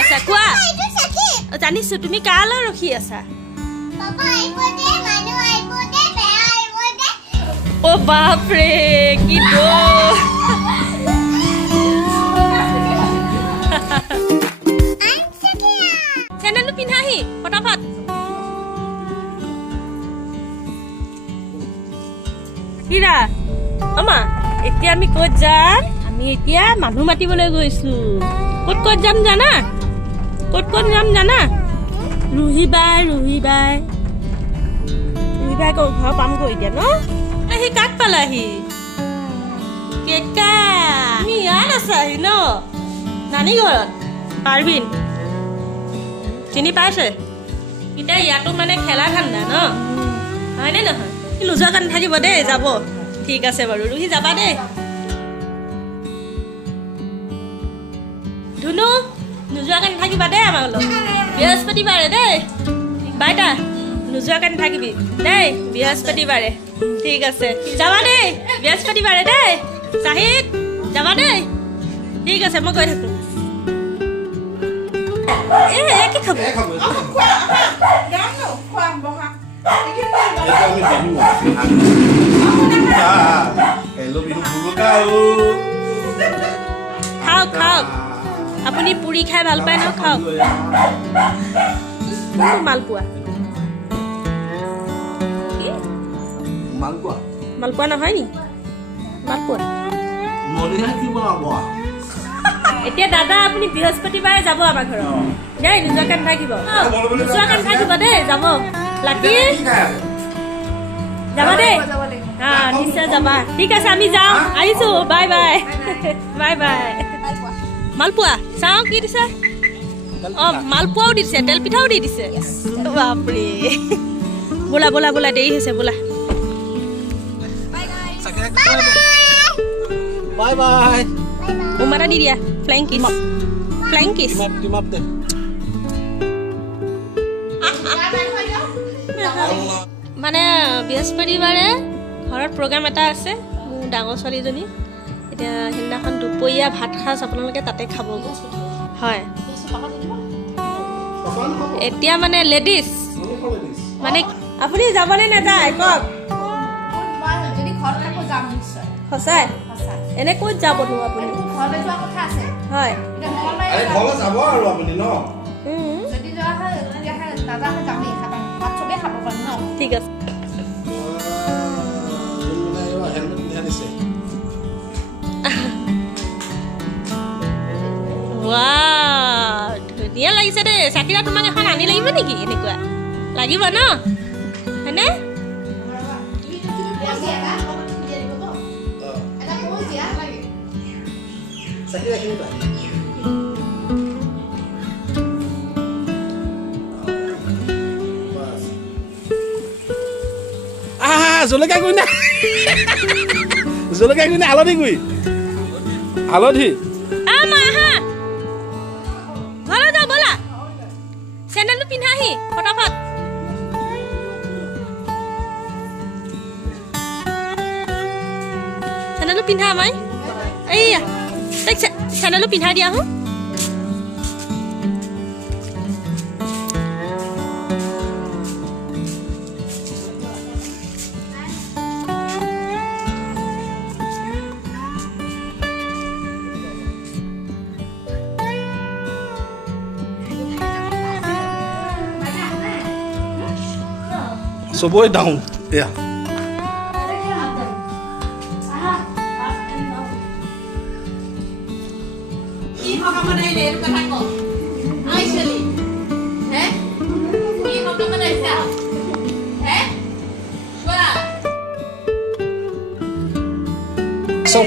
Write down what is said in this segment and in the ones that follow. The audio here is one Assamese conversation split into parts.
আছা কোৱা জানিছো তুমি কালৈ ৰখি আছা ও বাপৰে কি দো চেন্ডেলটো পিন্ধাহি ফটাফট কিৰা আমা এতিয়া আমি ক'ত যাম আমি এতিয়া মানুহ মাতিবলৈ গৈছো ক'ত যাম জানা ক'ত যাম জানা ৰুহিবাই ঘৰ পামগৈ এতিয়া ন আহি কাক পালাহি কেকা তুমি ইয়াত আছাহি ন নানী ঘৰত পাৰবিন চিনি পাইছে এতিয়া ইয়াতো মানে খেলা ঠাণ্ডা ন হয়নে নহয় নোযোৱা কাৰণে থাকিব দেই যাব ঠিক আছে বাৰু ৰুহি যাবা দেই ধুনু নোযোৱা কাৰণে থাকিবা দেই আমাৰ লগত বৃহস্পতিবাৰে দেই বাইতা নোযোৱা কাৰণে থাকিবি দেই বৃহস্পতিবাৰে ঠিক আছে যাবা দেই বৃহস্পতিবাৰে দেই চাহিদ যাবা দেই ঠিক আছে মই গৈ থাকো কি খাব খাওক আপুনি পুৰি খাই ভাল পায় ন খাওক মালপোৱা মালপোৱা নহয় নি মালপোৱা এতিয়া দাদা আপুনি বৃহস্পতিবাৰে যাব আমাৰ ঘৰত দেই নোযোৱা কাৰণে থাকিব দেই যাব লাকি যাবা দেই নিশ্চয় যাবা ঠিক আছে আমি যাওঁ আহিছো বাই বাই মালপোৱা চাওঁ কি দিছে মালপোৱাও দিছে তেল পিঠাও দি দিছে বাপৰে বোলা দেৰি হৈছে বোলা বাই বাই উমাৰা দি দিয়া ফ্লাইং কিছ মানে বৃহস্পতিবাৰে ঘৰত প্ৰগ্ৰাম এটা আছে মোৰ ডাঙৰ ছোৱালীজনী এতিয়া সেইদিনাখন দুপৰীয়া ভাত সাজ আপোনালোকে তাতে খাব হয় এতিয়া মানে লেডিজ মানে আপুনি যাবনে নাযায় কওক সঁচাই এনে ক'ত যাবনো আপুনি হয় ঠিক আছে ধুনীয়া লাগিছে দেই চাকিৰা তোমাক এখন আনি লাগিব নেকি এনেকুৱা লাগিব ন হয়নে জলকীয়া গুৰি না হালধি গুৰি হালধি ঘৰত যাওঁ ব'লা চেন্ডেলটো পিন্ধাহি ফটাফট চেন্ডেলটো পিন্ধা মই এইয়া তাইক চেন্ডেলটো পিন্ধাই দিয়া হো চবই ডাউন এয়া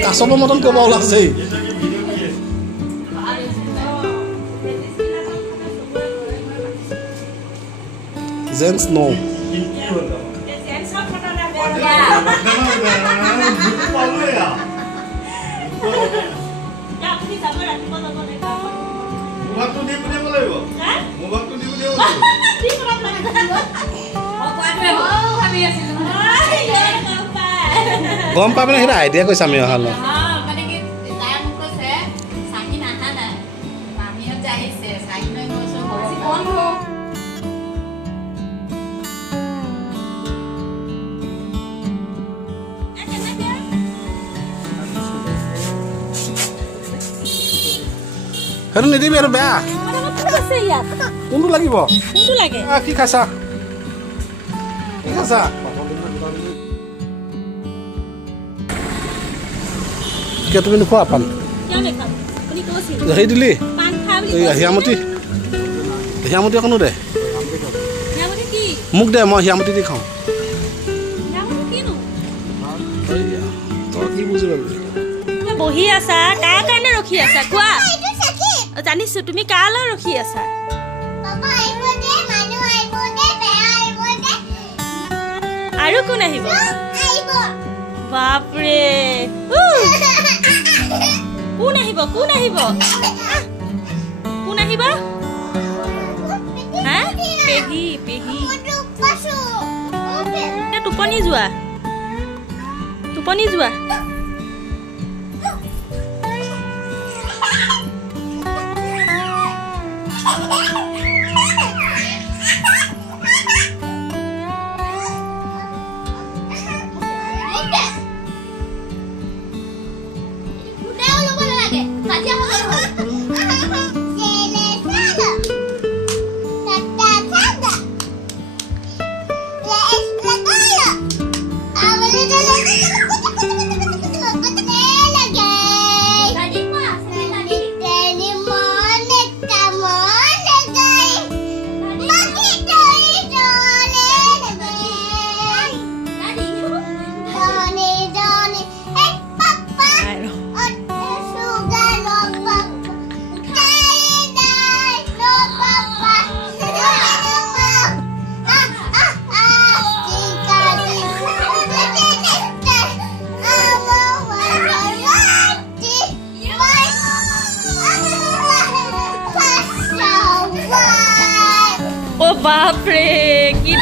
কাছবৰ মতন ক'ব ওলাইছে জেন্টস নো গম পাই মানে সেইটো আইডিয়া কৈছে আমি অহালৈ সেইটো নিদিবি আৰু বেয়া কোনটো লাগিব কি খাইছা কি খাইছা কিয় তুমি নোখোৱা পাণ হেৰি দিলি হিয়ামতি অকণো দে মোক দে মই হিয়ামতি দি খাওঁ তই কি বুজি পাবি বহি আছা কাৰ কাৰণে ৰখি আছা কোৱা জানিছো তুমি কালৈ ৰখি আছা আৰু কোন আহিব বাপৰে কোন আহিব কোন আহিব হা পেহী পেহী টোপনি যোৱা বাপৰে কি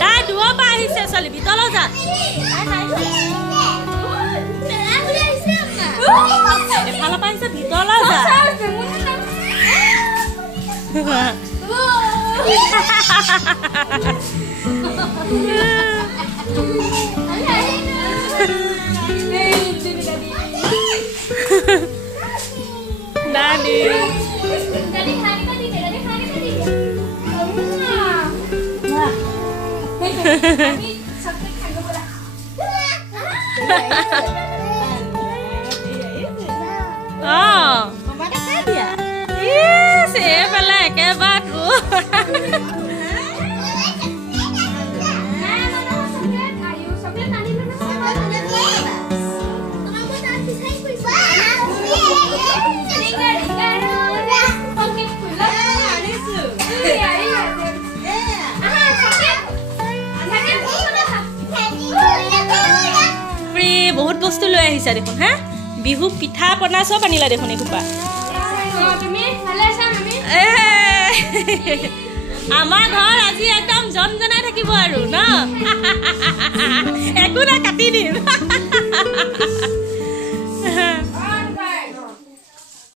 তাই দূৰৰ পৰা আহিছে ছোৱালী ভিতৰলৈ যা এফালৰ পৰা আহিছে ভিতৰলৈ যা Daddy. Daddy खाने का दी दे Daddy खाने का दी दे अभी सबके खाने बोला मम्मा ने खा दिया ये से पहले के बात को बहुत बस्तु লৈ আহিছা দেখোন হা বিহু পিঠা পনা সব আনিলা দেখোন একুপা তুমি ভালে আছা মামি আমাৰ ঘৰ আজি একদম জমজনাই থাকিব আৰু ন একো না কাটি দিম